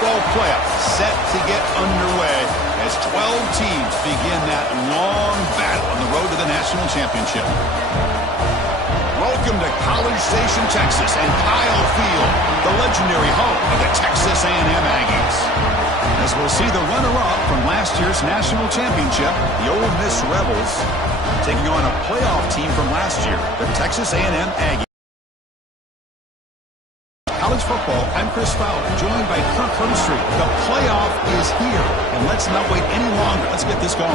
football playoffs set to get underway as 12 teams begin that long battle on the road to the national championship. Welcome to College Station, Texas, and Kyle Field, the legendary home of the Texas A&M Aggies. As we'll see the runner-up from last year's national championship, the Ole Miss Rebels, taking on a playoff team from last year, the Texas A&M Aggies. College football, I'm Chris Fowler, joined by Kirk Herbstreit. The playoff is here, and let's not wait any longer. Let's get this going.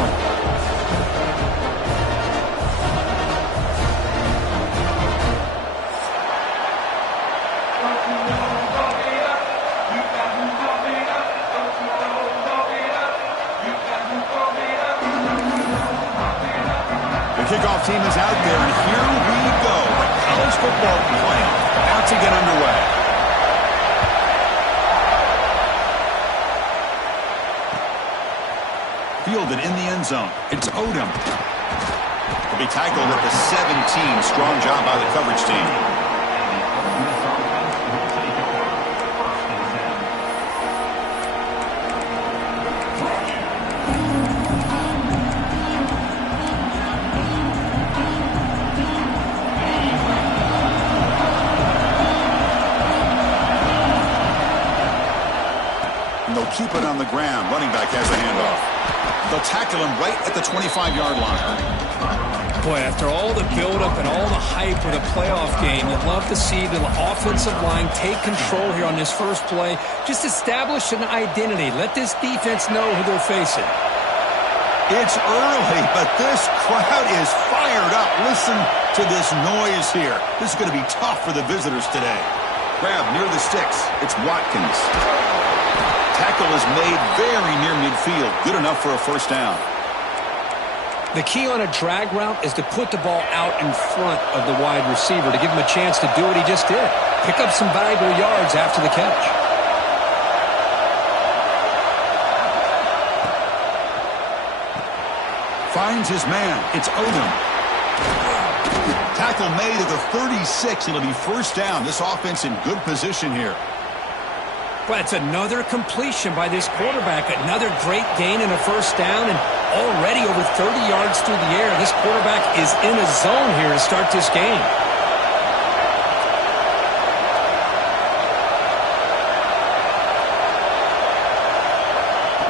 The kickoff team is out there, and here we go. The college football playoff about to get underway. Fielded in the end zone. It's Odom. He'll be tackled at the 17. Strong job by the coverage team. They'll keep it on the ground. Running back has the handoff. They'll tackle him right at the 25-yard line. Boy, after all the buildup and all the hype with a playoff game, you'd love to see the offensive line take control here on this first play. Just establish an identity. Let this defense know who they're facing. It's early, but this crowd is fired up. Listen to this noise here. This is going to be tough for the visitors today. Grab near the sticks. It's Watkins. Tackle is made very near midfield. Good enough for a first down. The key on a drag route is to put the ball out in front of the wide receiver to give him a chance to do what he just did. Pick up some valuable yards after the catch. Finds his man. It's Odom. Tackle made at the 36. It'll be first down. This offense in good position here. But it's another completion by this quarterback. Another great gain in a first down, and already over 30 yards through the air. This quarterback is in a zone here to start this game.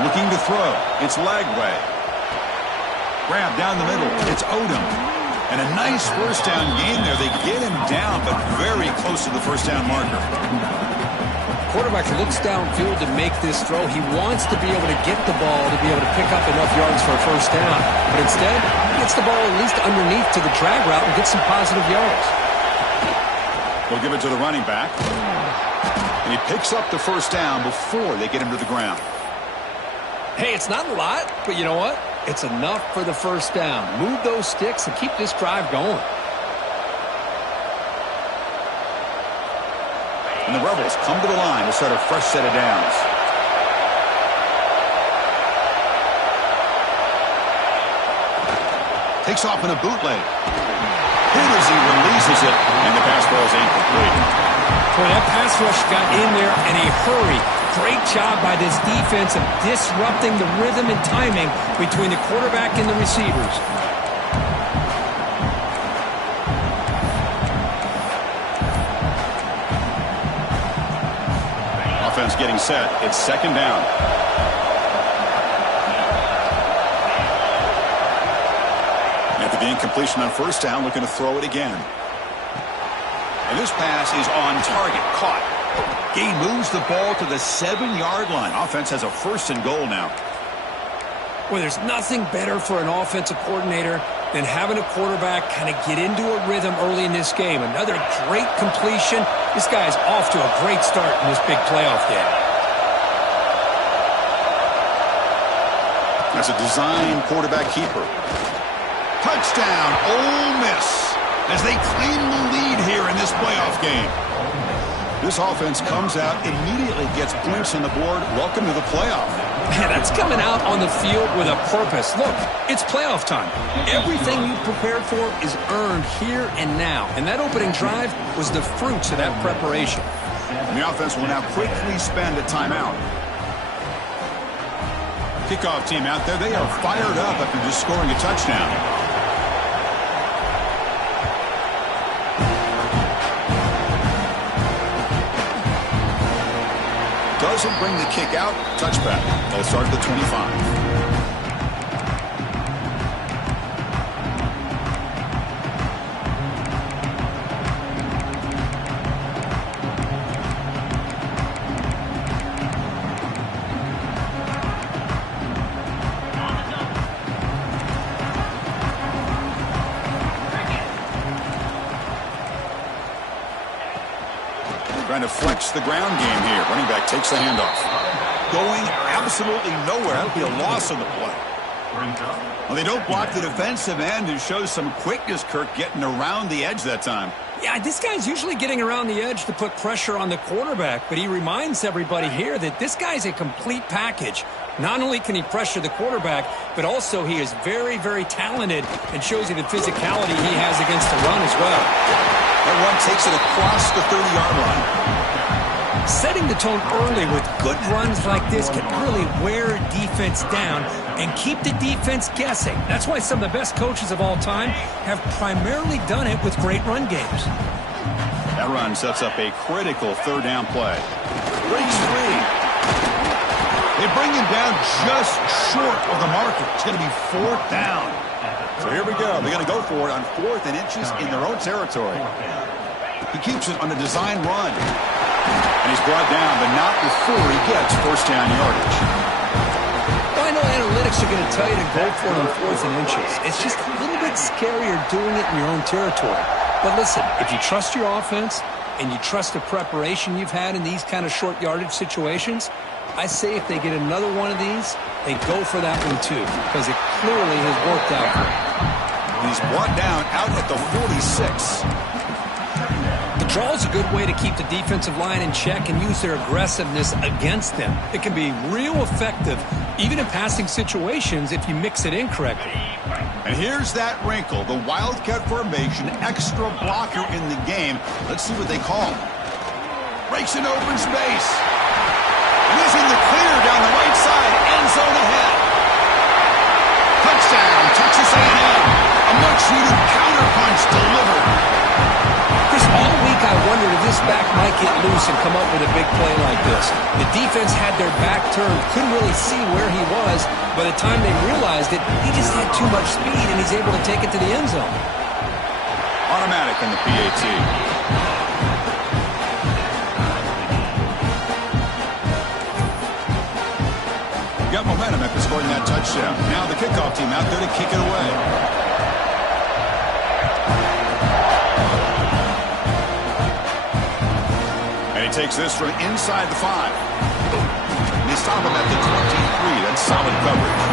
Looking to throw. It's Lagway. Grab down the middle. It's Odom. And a nice first down gain there. They get him down, but very close to the first down marker. Quarterback looks downfield to make this throw. He wants to be able to get the ball to be able to pick up enough yards for a first down. But instead, he gets the ball at least underneath to the drag route and gets some positive yards. They'll give it to the running back. And he picks up the first down before they get him to the ground. Hey, it's not a lot, but you know what? It's enough for the first down. Move those sticks and keep this drive going. And the Rebels come to the line to start a fresh set of downs. Takes off in a bootleg. Hit as he releases it, and the pass ball is incomplete. Boy, that pass rush got in there in a hurry. Great job by this defense of disrupting the rhythm and timing between the quarterback and the receivers. Offense getting set. It's second down. After the incompletion on first down, looking to throw it again. And this pass is on target. Caught. Gain moves the ball to the 7-yard line. Offense has a first and goal now. Well, there's nothing better for an offensive coordinator than having a quarterback kind of get into a rhythm early in this game. Another great completion. This guy's off to a great start in this big playoff game. That's a design quarterback keeper. Touchdown, Ole Miss, as they claim the lead here in this playoff game. This offense comes out, immediately gets points on the board. Welcome to the playoff. Man, that's coming out on the field with a purpose. Look, it's playoff time. Everything you prepared for is earned here and now. And that opening drive was the fruits of that preparation. And the offense will now quickly spend a timeout. Kickoff team out there, they are fired up after just scoring a touchdown. Doesn't bring the kick out. Touchback. They'll start at the 25. Trying to flex the ground game here. Running back takes the handoff. Going absolutely nowhere. That'll be a loss on the play. Well, they don't block the defensive end and shows some quickness, Kirk, getting around the edge that time. Yeah, this guy's usually getting around the edge to put pressure on the quarterback, but he reminds everybody here that this guy's a complete package. Not only can he pressure the quarterback, but also he is very, very talented and shows you the physicality he has against the run as well. That run takes it across the 30-yard line. Setting the tone early with good runs like this can really wear defense down and keep the defense guessing. That's why some of the best coaches of all time have primarily done it with great run games. That run sets up a critical third down play. Breaks free. They bring him down just short of the marker. It's going to be fourth down. So here we go. They're going to go for it on 4th and inches in their own territory. He keeps it on a design run. And he's brought down, but not before he gets first down yardage. Well, I know analytics are going to tell you to go for it on 4th and inches. It's just a little bit scarier doing it in your own territory. But listen, if you trust your offense and you trust the preparation you've had in these kind of short yardage situations, I say if they get another one of these, they go for that one too, because it clearly has worked out for them. He's brought down out at the 46. The draw is a good way to keep the defensive line in check and use their aggressiveness against them. It can be real effective, even in passing situations, if you mix it in correctly. And here's that wrinkle, the Wildcat formation, extra blocker in the game. Let's see what they call. Breaks an open space. And he's in the clear down the right side, end zone ahead. Touchdown, Texas A&M. A much-needed counterpunch delivered. Chris, all week I wondered if this back might get loose and come up with a big play like this. The defense had their back turned, couldn't really see where he was. By the time they realized it, he just had too much speed, and he's able to take it to the end zone. Automatic on the PAT. Got momentum after scoring that touchdown. Now the kickoff team out there to kick it away. And he takes this from inside the 5. And they stop him at the 23. That's solid coverage.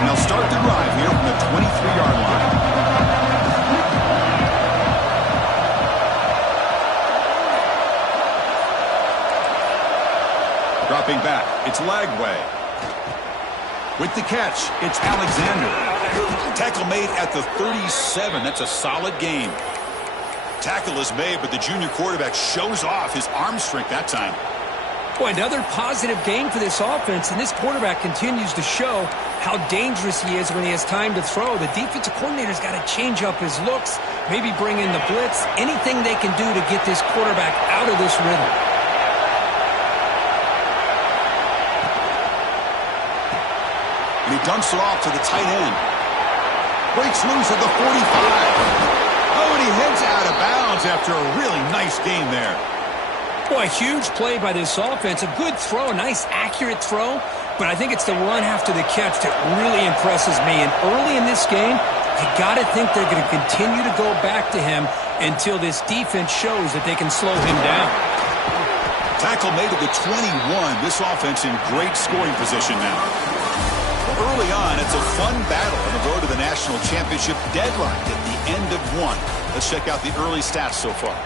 And they'll start the drive here from the 23-yard line. Dropping back, it's Lagway. With the catch, it's Alexander. Tackle made at the 37. That's a solid game. Tackle is made, but the junior quarterback shows off his arm strength that time. Boy, another positive game for this offense, and this quarterback continues to show how dangerous he is when he has time to throw. The defensive coordinator's got to change up his looks, maybe bring in the blitz, anything they can do to get this quarterback out of this rhythm. And he dumps it off to the tight end. Breaks loose at the 45. Oh, and he heads out of bounds after a really nice game there. Boy, huge play by this offense. A good throw, a nice accurate throw. But I think it's the run after the catch that really impresses me. And early in this game, you got to think they're going to continue to go back to him until this defense shows that they can slow him down. Tackle made at the 21. This offense in great scoring position now. Early on, it's a fun battle on the road to the national championship, deadlocked at the end of one. Let's check out the early stats so far.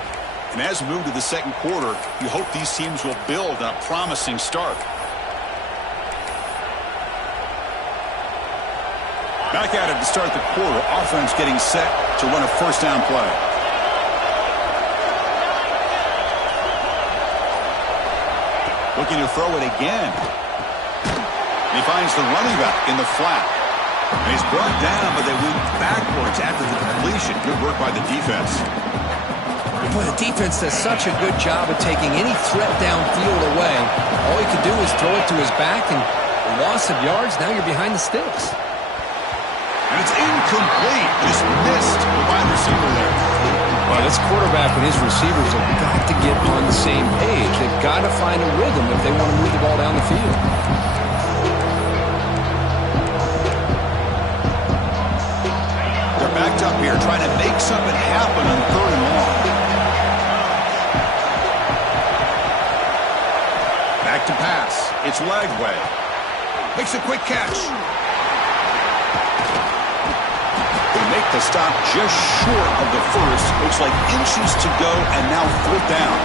And as we move to the second quarter, you hope these teams will build on a promising start. Back at it to start the quarter. Offense getting set to run a first down play. Looking to throw it again. He finds the running back in the flat. And he's brought down, but they went backwards after the completion. Good work by the defense. Boy, the defense does such a good job of taking any threat downfield away. All he could do is throw it to his back, and a loss of yards, now you're behind the sticks. And it's incomplete. Just missed the wide receiver there. Well, this quarterback and his receivers have got to get on the same page. They've got to find a rhythm if they want to move the ball down the field. They're backed up here trying to make something happen on 3rd and long. Back to pass. It's Lagway. Makes a quick catch. They make the stop just short of the first. Looks like inches to go, and now 4th down.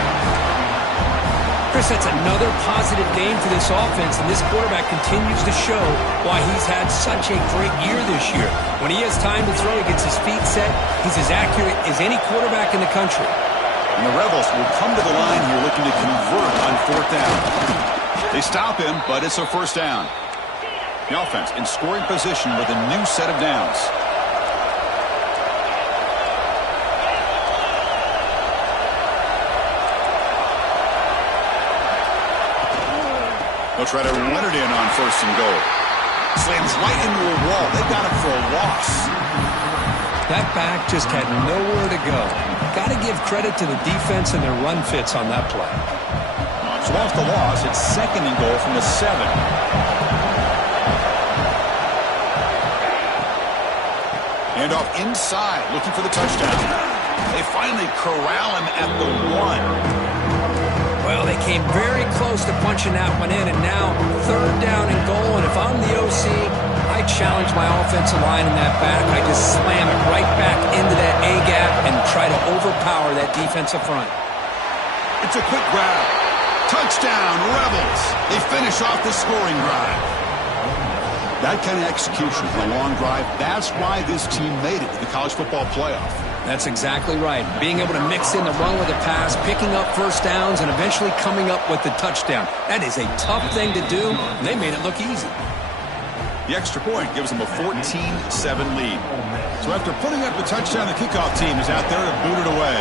Chris, that's another positive game for this offense, and this quarterback continues to show why he's had such a great year this year. When he has time to throw, he gets his feet set. He's as accurate as any quarterback in the country. And the Rebels will come to the line here looking to convert on 4th down. They stop him, but it's a first down. The offense in scoring position with a new set of downs. They'll try to run it in on 1st and goal. Slams right into a wall. They got him for a loss. That back just had nowhere to go. Got to give credit to the defense and their run fits on that play. So off the loss, it's 2nd and goal from the 7. Hand off inside, looking for the touchdown. They finally corral him at the 1. Well, they came very close to punching that one in, and now 3rd down and goal. And if I'm the OC, I challenge my offensive line in that back. I just slam it right back into that A-gap and try to overpower that defensive front. It's a quick grab. Touchdown, Rebels. They finish off the scoring drive. That kind of execution for a long drive, that's why this team made it to the college football playoff. That's exactly right. Being able to mix in the run with the pass, picking up first downs, and eventually coming up with the touchdown. That is a tough thing to do, and they made it look easy. The extra point gives them a 14-7 lead. So after putting up the touchdown, the kickoff team is out there to boot it away.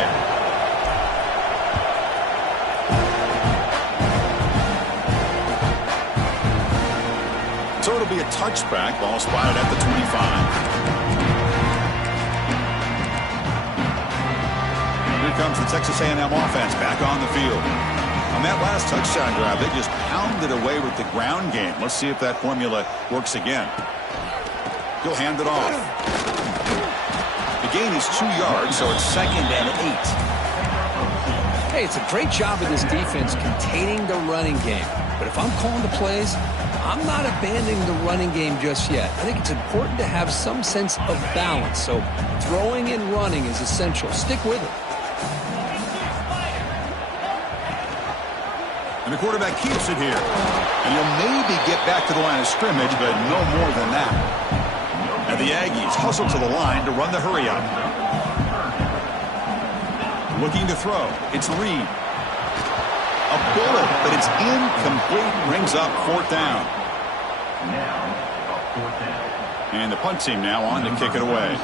So it'll be a touchback. Ball spotted at the 25. Here comes the Texas A&M offense back on the field. On that last touchdown drive, they just pounded away with the ground game. Let's see if that formula works again. He'll hand it off. The gain is 2 yards, so it's 2nd and 8. Hey, it's a great job of this defense containing the running game. But if I'm calling the plays, I'm not abandoning the running game just yet. I think it's important to have some sense of balance. So throwing and running is essential. Stick with it. And the quarterback keeps it here. And he'll maybe get back to the line of scrimmage, but no more than that. And the Aggies hustle to the line to run the hurry up. Looking to throw. It's Reed. A bullet, but it's incomplete. Brings up 4th down. And the punt team now on to kick it away.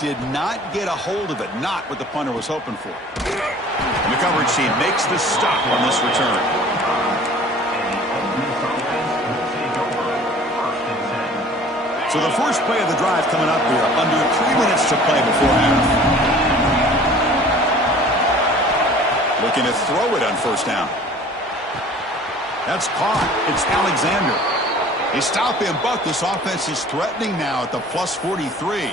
Did not get a hold of it. Not what the punter was hoping for. And the coverage team makes the stop on this return. So the first play of the drive coming up here. Under 3 minutes to play before half. Looking to throw it on 1st down. That's caught. It's Alexander. They stop him, but this offense is threatening now at the plus 43.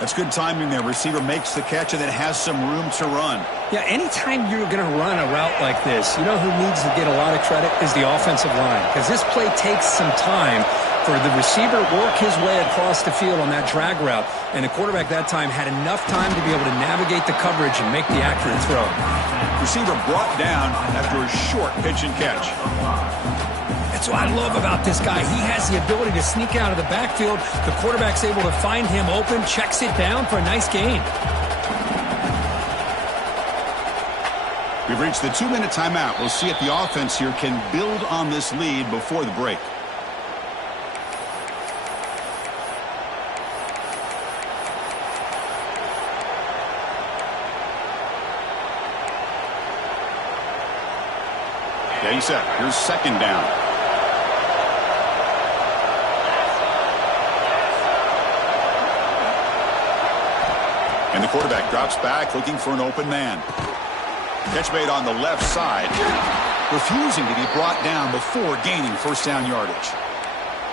That's good timing there. Receiver makes the catch and then has some room to run. Yeah, anytime you're going to run a route like this, you know who needs to get a lot of credit is the offensive line. Because this play takes some time for the receiver to work his way across the field on that drag route. And the quarterback that time had enough time to be able to navigate the coverage and make the accurate throw. Receiver brought down after a short pitch and catch. That's what I love about this guy. He has the ability to sneak out of the backfield. The quarterback's able to find him open, checks it down for a nice gain. We've reached the 2-minute timeout. We'll see if the offense here can build on this lead before the break. Getting set. Here's second down. And the quarterback drops back looking for an open man. Catch made on the left side. Refusing to be brought down before gaining first down yardage.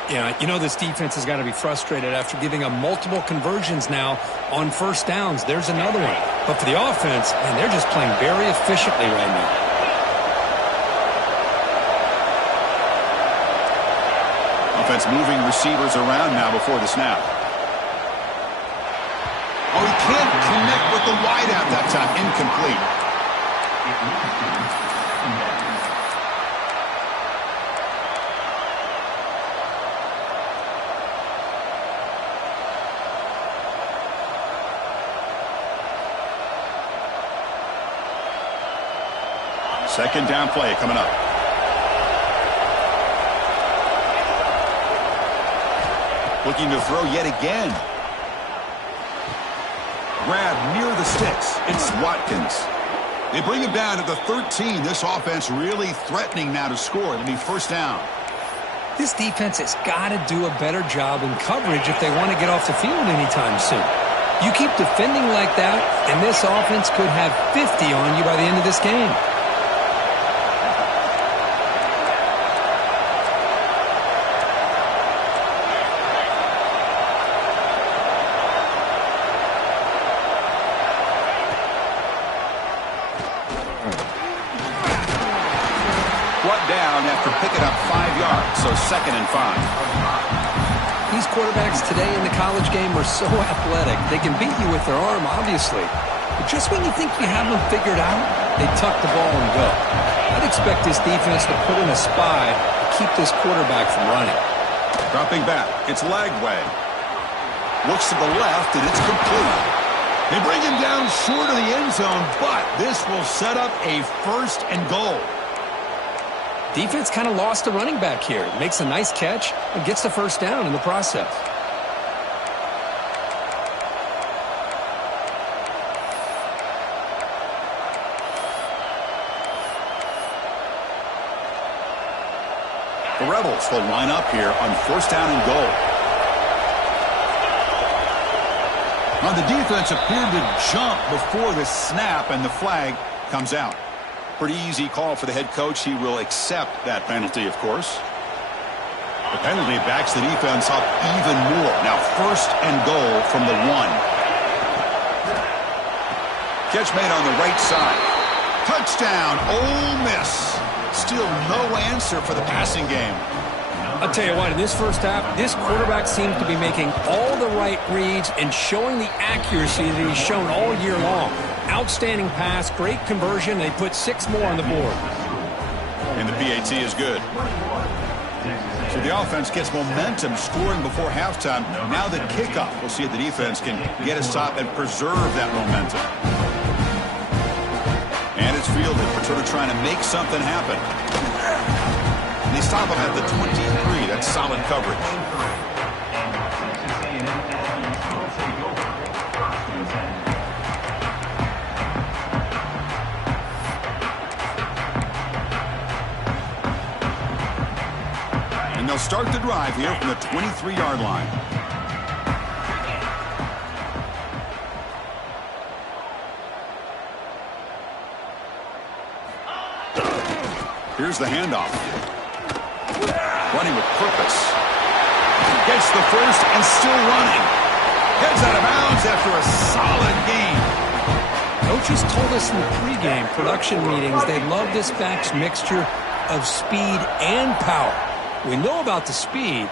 Yeah, you know this defense has got to be frustrated after giving up multiple conversions now on first downs. There's another one. But for the offense, man, they're just playing very efficiently right now. Offense moving receivers around now before the snap. Oh, he can't connect with the wideout that time. Incomplete. Second down play coming up. Looking to throw yet again. Grab near the sticks. It's Watkins. They bring him down at the 13. This offense really threatening now to score. It'll be first down. This defense has got to do a better job in coverage if they want to get off the field anytime soon. You keep defending like that, and this offense could have 50 on you by the end of this game. Down after picking up 5 yards, so 2nd and 5. These quarterbacks today in the college game are so athletic. They can beat you with their arm, obviously. But just when you think you have them figured out, they tuck the ball and go. I'd expect this defense to put in a spy to keep this quarterback from running. Dropping back, it's Lagway. Looks to the left, and it's complete. They bring him down short of the end zone, but this will set up a 1st and goal. Defense kind of lost a running back here. Makes a nice catch and gets the first down in the process. The Rebels will line up here on 1st down and goal. Now the defense appeared to jump before the snap, and the flag comes out. Pretty easy call for the head coach. He will accept that penalty, of course. The penalty backs the defense up even more. Now 1st and goal from the 1. Catch made on the right side. Touchdown, Ole Miss. Still no answer for the passing game. I'll tell you what, in this first half, this quarterback seems to be making all the right reads and showing the accuracy that he's shown all year long. Outstanding pass, great conversion. They put 6 more on the board. And the PAT is good. So the offense gets momentum scoring before halftime. Now the kickoff. We'll see if the defense can get a stop and preserve that momentum. And it's fielded. Paterno trying to make something happen. And they stop him at the 23. That's solid coverage. They'll start the drive here from the 23-yard line. Here's the handoff. Running with purpose. Gets the first and still running. Heads out of bounds after a solid game. Coaches told us in the pregame production meetings they love this back's mixture of speed and power. We know about the speed,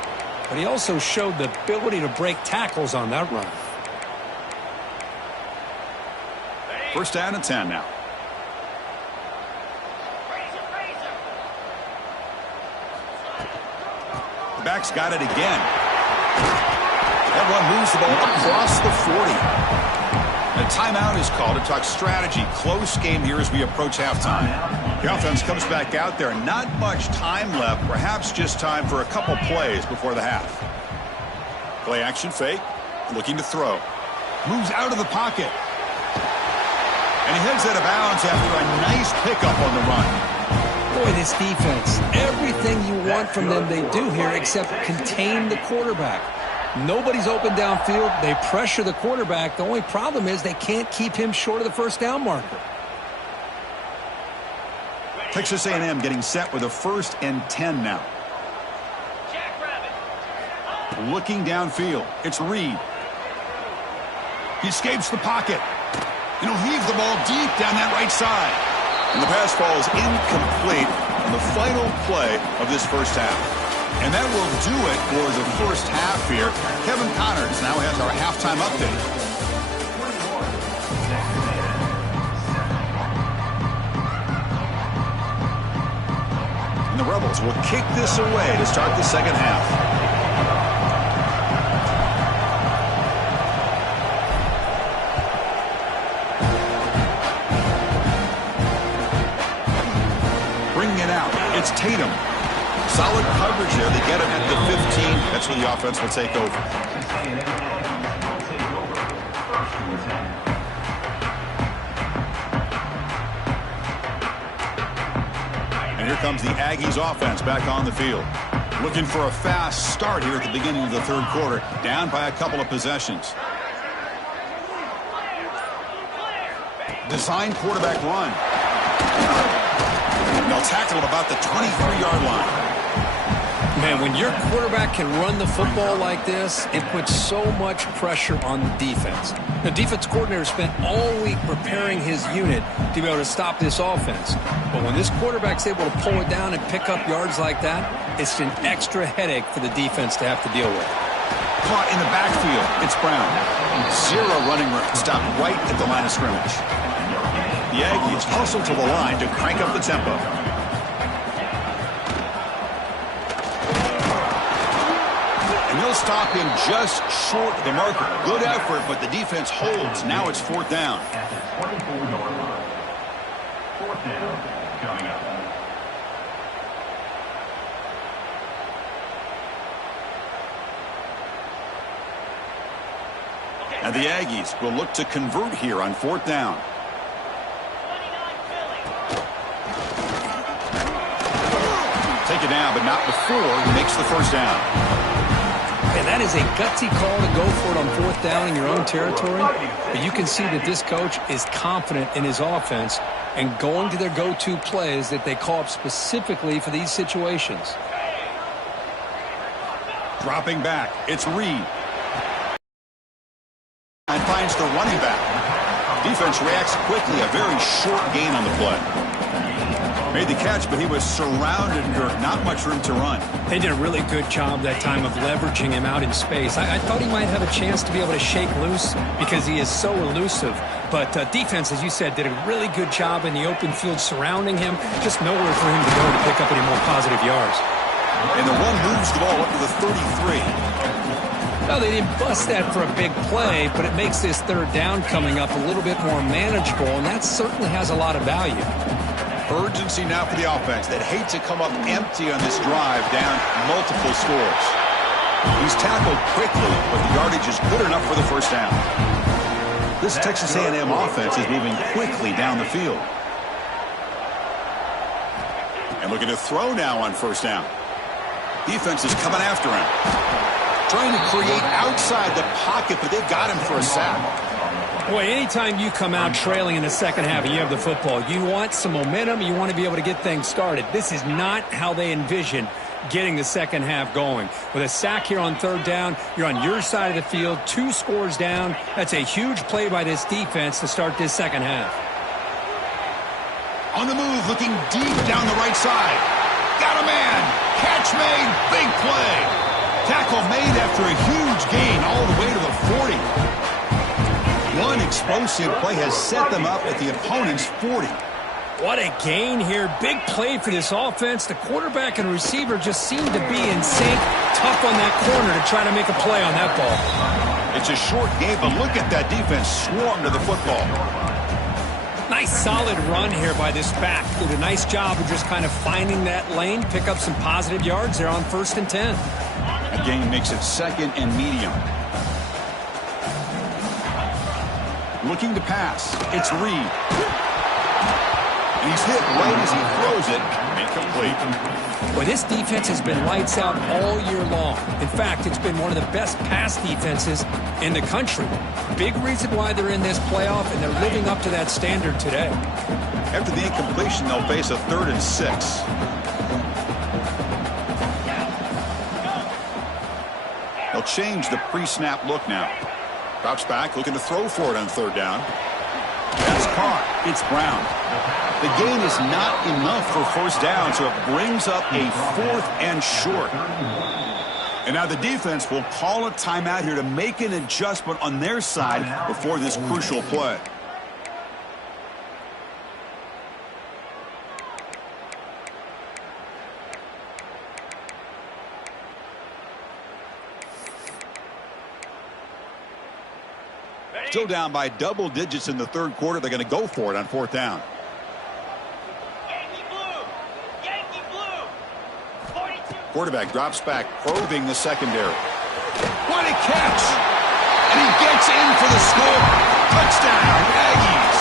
but he also showed the ability to break tackles on that run. 1st down and 10 now. quarterback's got it again. That one moves the ball across the 40. A timeout is called to talk strategy. Close game here as we approach halftime. The offense comes back out there. Not much time left. Perhaps just time for a couple plays before the half. Play action fake. Looking to throw. Moves out of the pocket. And he heads out of bounds after a nice pickup on the run. Boy, this defense, everything you want from them they do here except contain the quarterback. Nobody's open downfield. They pressure the quarterback. The only problem is they can't keep him short of the first down marker. Texas A&M getting set with a 1st and 10 now. Looking downfield. It's Reed. He escapes the pocket. And he'll heave the ball deep down that right side. And the pass falls incomplete on the final play of this first half. And that will do it for the first half here. Kevin Connors now has our halftime update. And the Rebels will kick this away to start the second half. Bringing it out, it's Tatum. Solid coverage there. They get him at the 15. That's where the offense will take over. And here comes the Aggies offense back on the field. Looking for a fast start here at the beginning of the third quarter. Down by a couple of possessions. Design quarterback run. They'll tackle at about the 23-yard line. Man, when your quarterback can run the football like this, it puts so much pressure on the defense. The defense coordinator spent all week preparing his unit to be able to stop this offense. But when this quarterback's able to pull it down and pick up yards like that, it's an extra headache for the defense to have to deal with. Caught in the backfield. It's Brown. 0 running room. Stopped right at the line of scrimmage. The Aggies hustle to the line to crank up the tempo. And they'll stop him just short of the marker. Good effort, but the defense holds. Now it's 4th down. 24-yard line. 4th down coming up. And the Aggies will look to convert here on 4th down. Take it down, but not before he makes the first down. And that is a gutsy call to go for it on 4th down in your own territory. But you can see that this coach is confident in his offense and going to their go-to plays that they call up specifically for these situations. Dropping back, it's Reed. And finds the running back. Defense reacts quickly, a very short gain on the play. Made the catch, but he was surrounded and there not much room to run. They did a really good job that time of leveraging him out in space. I thought he might have a chance to be able to shake loose because he is so elusive. But defense, as you said, did a really good job in the open field surrounding him. Just nowhere for him to go to pick up any more positive yards. And the one moves the ball up to the 33. Well, they didn't bust that for a big play, but it makes this 3rd down coming up a little bit more manageable, and that certainly has a lot of value. Urgency now for the offense. They'd hate to come up empty on this drive, down multiple scores. He's tackled quickly, but the yardage is good enough for the first down. This Texas A&M offense is moving quickly down the field. And looking to throw now on 1st down. Defense is coming after him. Trying to create outside the pocket, but they've got him for a sack. Boy, anytime you come out trailing in the second half and you have the football, you want some momentum, you want to be able to get things started. This is not how they envision getting the second half going. With a sack here on 3rd down, you're on your side of the field, 2 scores down. That's a huge play by this defense to start this second half. On the move, looking deep down the right side. Got a man. Catch made. Big play. Tackle made after a huge gain all the way to the 40. One explosive play has set them up at the opponent's 40. What a gain here. Big play for this offense. The quarterback and receiver just seem to be in sync. Tough on that corner to try to make a play on that ball. It's a short game, but look at that defense swarm to the football. Nice solid run here by this back. Did a nice job of just kind of finding that lane, pick up some positive yards there on 1st and 10. That gain makes it 2nd and medium. Looking to pass. It's Reed. And he's hit right as he throws it. Incomplete. Boy, this defense has been lights out all year long. In fact, it's been one of the best pass defenses in the country. Big reason why they're in this playoff, and they're living up to that standard today. After the incompletion, they'll face a 3rd and 6. They'll change the pre-snap look now. Drops back, looking to throw for it on 3rd down. That's caught. It's Brown. The gain is not enough for 1st down, so it brings up a 4th and short. And now the defense will call a timeout here to make an adjustment on their side before this crucial play. Still down by double digits in the 3rd quarter. They're going to go for it on 4th down. Yankee Blue! Yankee Blue! 42. Quarterback drops back, probing the secondary. What a catch! And he gets in for the score. Touchdown, Aggies!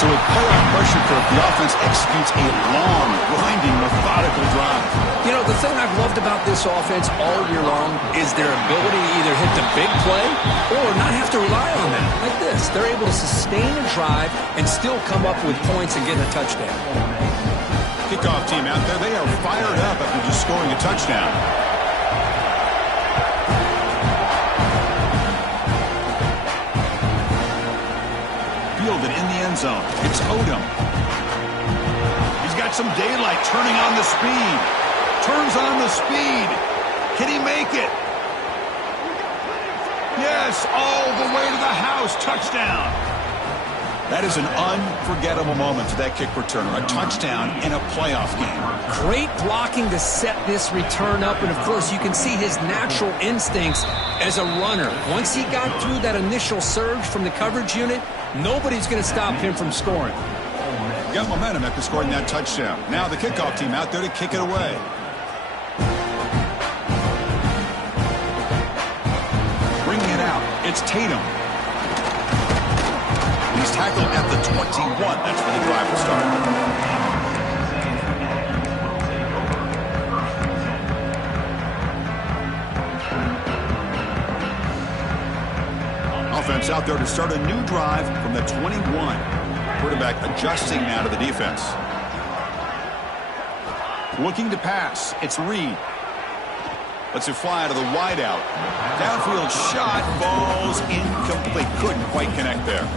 So with playoff pressure curve, the offense executes a long, grinding, methodical drive. You know, the thing I've loved about this offense all year long is their ability to either hit the big play or not have to rely on that. Like this, they're able to sustain a drive and still come up with points and get a touchdown. Kickoff team out there, they are fired up after just scoring a touchdown. Fielded in the end zone. It's Odom. He's got some daylight, turning on the speed. Turns on the speed. Can he make it? Yes, all the way to the house. Touchdown. That is an unforgettable moment to that kick returner. A touchdown in a playoff game. Great blocking to set this return up, and of course you can see his natural instincts as a runner. Once he got through that initial surge from the coverage unit, nobody's going to stop him from scoring. Got momentum after scoring that touchdown. Now the kickoff team out there to kick it away. Bringing it out, it's Tatum. He's tackled at the 21. That's where the drive will start. Offense out there to start a new drive from the 21. Quarterback adjusting now to the defense. Looking to pass. It's Reed. Lets it fly to the wideout. Downfield shot. Falls incomplete. Couldn't quite connect there.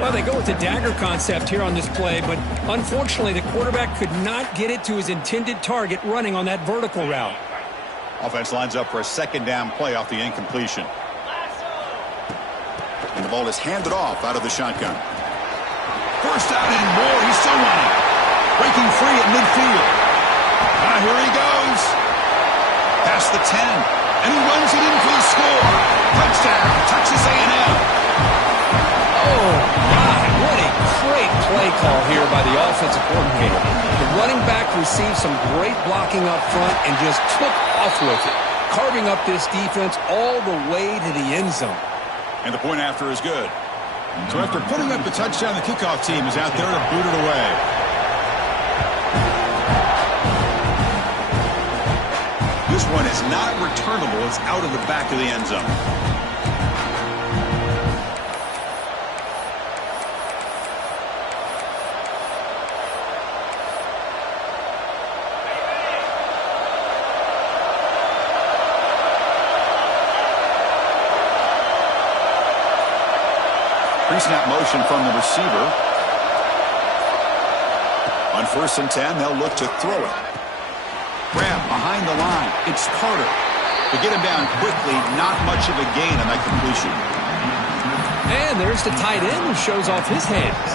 Well, they go with the dagger concept here on this play, but unfortunately the quarterback could not get it to his intended target running on that vertical route. Offense lines up for a 2nd down play off the incompletion. And the ball is handed off out of the shotgun. 1st down and more. He's still running. Breaking free at midfield. Here he goes. Past the 10. And he runs it in for the score. Touchdown. Texas A&M. Oh, my. What a great play call here by the offensive coordinator. The running back received some great blocking up front and just took off with it, carving up this defense all the way to the end zone. And the point after is good. So after putting up the touchdown, the kickoff team is out there to boot it away. This one is not returnable. It's out of the back of the end zone. Pre-snap motion from the receiver. On 1st and 10, they'll look to throw it. Grab behind the line. It's Carter. To get him down quickly, not much of a gain on that completion. And there's the tight end who shows off his hands.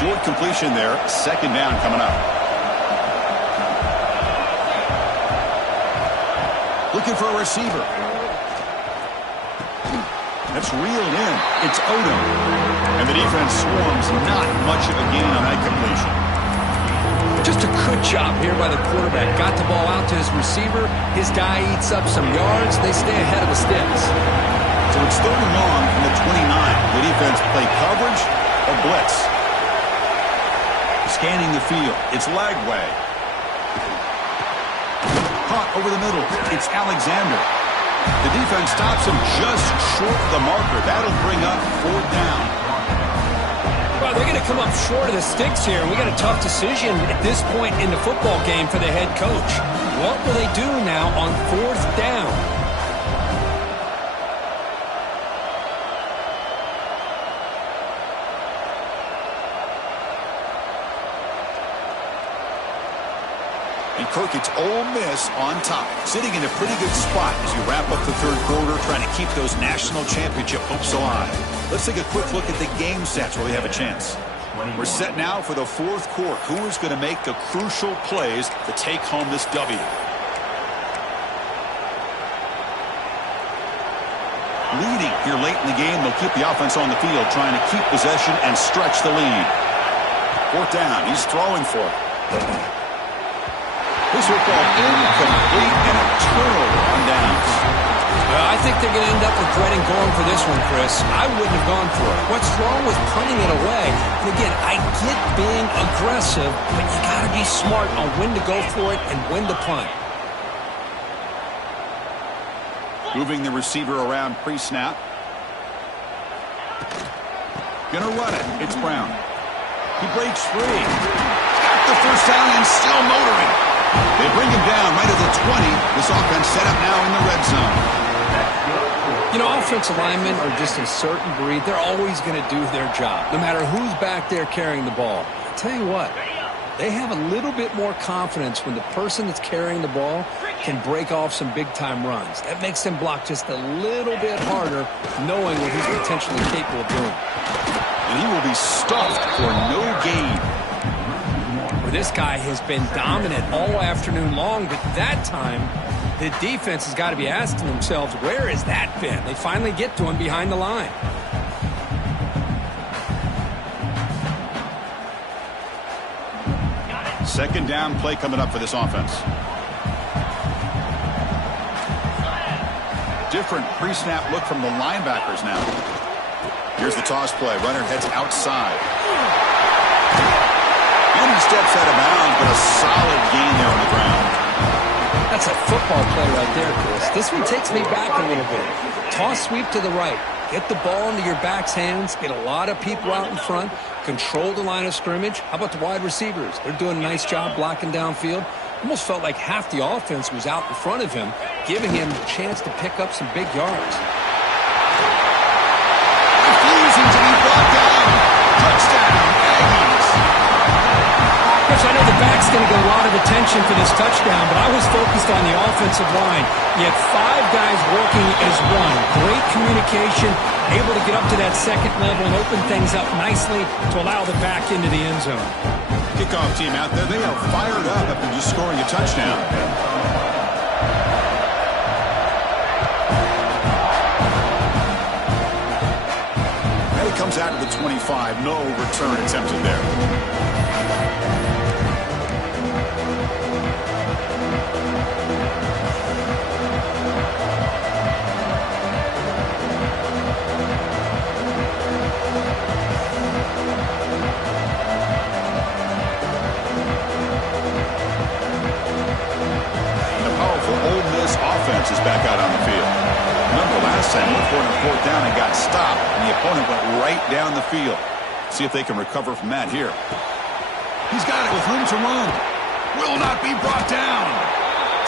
Short completion there. Second down coming up. Looking for a receiver. That's reeled in. It's Odom. And the defense swarms. Not much of a gain on that completion. Just a good job here by the quarterback. Got the ball out to his receiver. His guy eats up some yards. They stay ahead of the sticks. So it's 3rd and long from the 29. The defense play coverage or blitz. Scanning the field. It's Lagway. Caught over the middle. It's Alexander. The defense stops him just short of the marker. That'll bring up 4th down. Well, they're going to come up short of the sticks here. We got a tough decision at this point in the football game for the head coach. What will they do now on 4th down? And Kirk, it's Ole Miss on top, sitting in a pretty good spot as you wrap up the 3rd quarter, trying to keep those national championship hopes alive. Let's take a quick look at the game stats where we have a chance. We're set now for the 4th quarter. Who is going to make the crucial plays to take home this W? Leading here late in the game, they'll keep the offense on the field, trying to keep possession and stretch the lead. 4th down, he's throwing for it. This football incomplete and a turnover on downs. I think they're going to end up regretting going for this one, Chris. I wouldn't have gone for it. What's wrong with punting it away? And again, I get being aggressive, but you got to be smart on when to go for it and when to punt. Moving the receiver around pre-snap. Gonna run it. It's Brown. He breaks free. Got the 1st down and still motoring. They bring him down right at the 20. This offense set up now in the red zone. You know, offensive linemen are just a certain breed. They're always going to do their job, no matter who's back there carrying the ball. I'll tell you what, they have a little bit more confidence when the person that's carrying the ball can break off some big-time runs. That makes them block just a little bit harder, knowing what he's potentially capable of doing. And he will be stuffed for no gain. This guy has been dominant all afternoon long, but that time, the defense has got to be asking themselves, where has that been? They finally get to him behind the line. Second down play coming up for this offense. Different pre-snap look from the linebackers now. Here's the toss play. Runner heads outside. And he steps out of bounds, but a solid gain there on the ground. That's a football play right there, Chris. This one takes me back a little bit. Toss sweep to the right. Get the ball into your back's hands. Get a lot of people out in front. Control the line of scrimmage. How about the wide receivers? They're doing a nice job blocking downfield. Almost felt like half the offense was out in front of him, giving him a chance to pick up some big yards. Refusing to be brought down. Touchdown, Aggies. Chris, I know the back's going to get a lot of attention for this touchdown, but I was focused on the offensive line. You had 5 guys working as one. Great communication, able to get up to that second level and open things up nicely to allow the back into the end zone. Kickoff team out there, they are fired up after just scoring a touchdown. And it comes out to the 25. No return attempted there. Is back out on the field. Remember last time, went for it on 4th down and got stopped, and the opponent went right down the field. See if they can recover from that here. He's got it with room to run. Will not be brought down.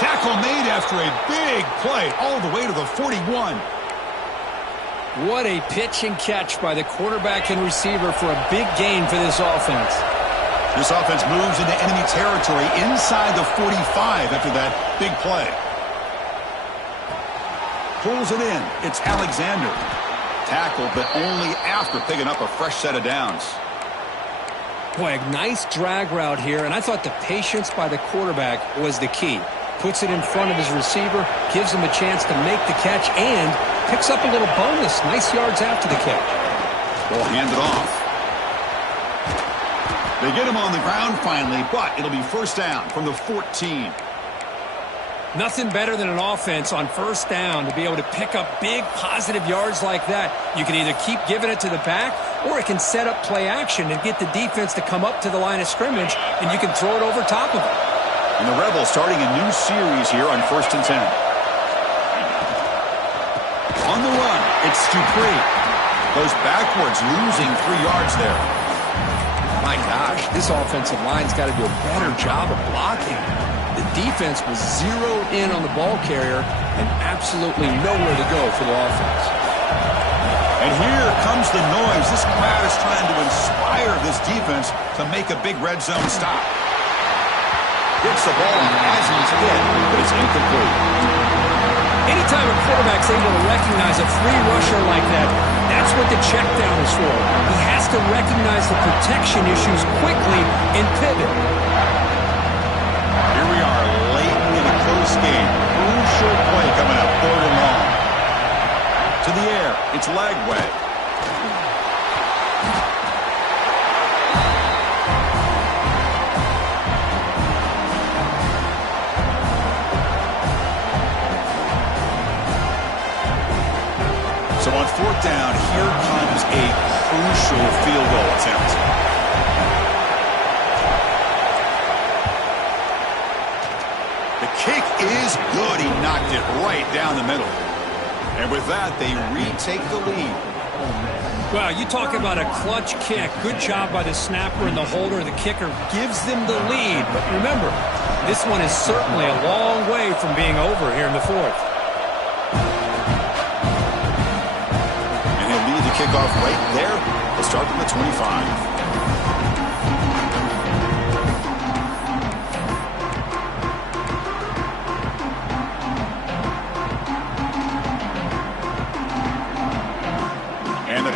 Tackle made after a big play all the way to the 41. What a pitch and catch by the quarterback and receiver for a big gain for this offense. This offense moves into enemy territory inside the 45 after that big play. Pulls it in. It's Alexander. Tackled, but only after picking up a fresh set of downs. Boy, a nice drag route here, and I thought the patience by the quarterback was the key. Puts it in front of his receiver, gives him a chance to make the catch, and picks up a little bonus. Nice yards after the catch. Ball handed off. They get him on the ground finally, but it'll be first down from the 14. Nothing better than an offense on first down to be able to pick up big positive yards like that. You can either keep giving it to the back, or it can set up play action and get the defense to come up to the line of scrimmage, and you can throw it over top of it. And the Rebels starting a new series here on 1st and 10. On the run, it's Dupree. Goes backwards, losing 3 yards there. My gosh, this offensive line's got to do a better job of blocking. The defense was zeroed in on the ball carrier and absolutely nowhere to go for the offense. And here comes the noise. This crowd is trying to inspire this defense to make a big red zone stop. Gets the ball as he's hit, but it's incomplete. Anytime a quarterback's able to recognize a free rusher like that, that's what the check down is for. He has to recognize the protection issues quickly and pivot. Here we are late in a close game. Crucial play coming up, 3rd and long. To the air, it's Lagway. So on 4th down, here comes a crucial field goal attempt. The kick is good. He knocked it right down the middle. And with that, they retake the lead. Well, you talk about a clutch kick. Good job by the snapper and the holder. The kicker gives them the lead. But remember, this one is certainly a long way from being over here in the 4th. And he'll lead the kickoff right there. We'll start from the 25.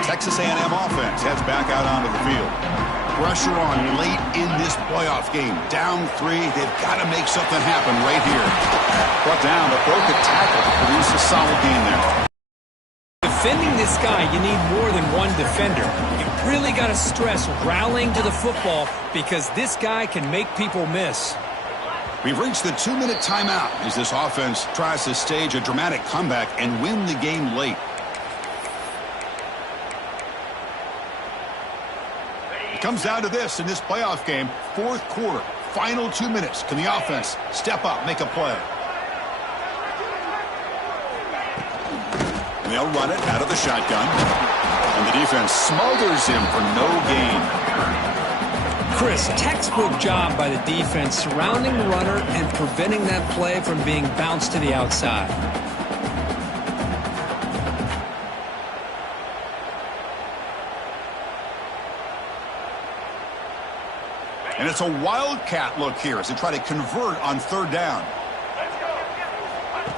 Texas A&M offense heads back out onto the field. Pressure on late in this playoff game. Down 3. They've got to make something happen right here. Brought down, but broke a tackle to produce a solid gain there. Defending this guy, you need more than one defender. You really got to stress rallying to the football because this guy can make people miss. We've reached the 2-minute timeout as this offense tries to stage a dramatic comeback and win the game late. It comes down to this in this playoff game. 4th quarter, final 2 minutes. Can the offense step up, make a play? And they'll run it out of the shotgun. And the defense smothers him for no gain. Chris, textbook job by the defense surrounding the runner and preventing that play from being bounced to the outside. And it's a wildcat look here as they try to convert on 3rd down.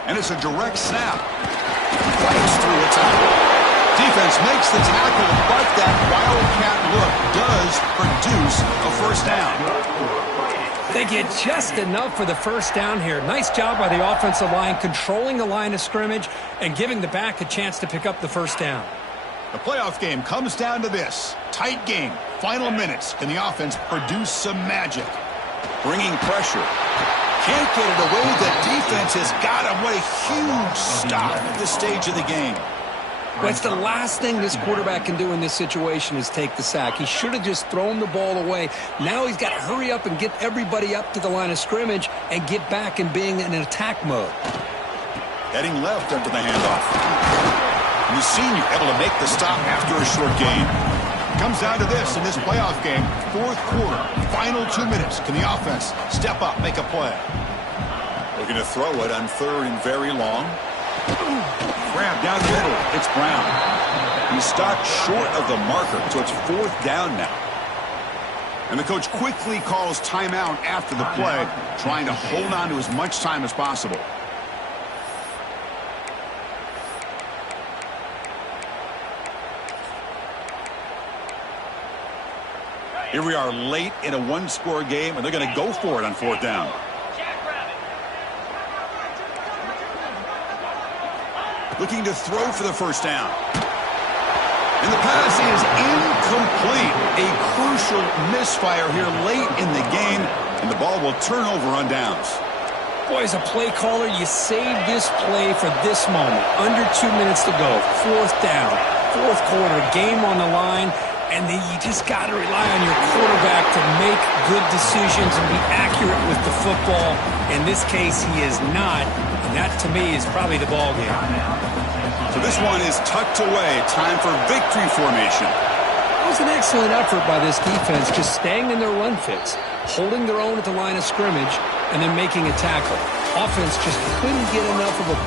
And it's a direct snap. Fights through a tackle. Defense makes the tackle, but that wildcat look does produce a first down. They get just enough for the first down here. Nice job by the offensive line, controlling the line of scrimmage and giving the back a chance to pick up the first down. The playoff game comes down to this. Tight game. Final minutes. Can the offense produce some magic? Bringing pressure. Can't get it away. The defense has got him. What a huge stop at this stage of the game. What's the last thing this quarterback can do in this situation is take the sack. He should have just thrown the ball away. Now he's got to hurry up and get everybody up to the line of scrimmage and get back in being in attack mode. Heading left after the handoff. And the senior able to make the stop after a short gain. Comes down to this in this playoff game. 4th quarter, final 2 minutes. Can the offense step up, make a play? Looking to throw it on 3rd and very long. Grab down the middle. It's Brown. He's stopped short of the marker, so it's 4th down now. And the coach quickly calls timeout after the play, trying to hold on to as much time as possible. Here we are late in a one-score game, and they're going to go for it on fourth down. Looking to throw for the first down. And the pass is incomplete. A crucial misfire here late in the game, and the ball will turn over on downs. Boy, as a play caller, you saved this play for this moment. Under 2 minutes to go. Fourth down. Fourth quarter. Game on the line. And then you just got to rely on your quarterback to make good decisions and be accurate with the football. In this case, he is not. And that, to me, is probably the ball game. So this one is tucked away. Time for victory formation. It was an excellent effort by this defense, just staying in their run fits, holding their own at the line of scrimmage, and then making a tackle. Offense just couldn't get enough of a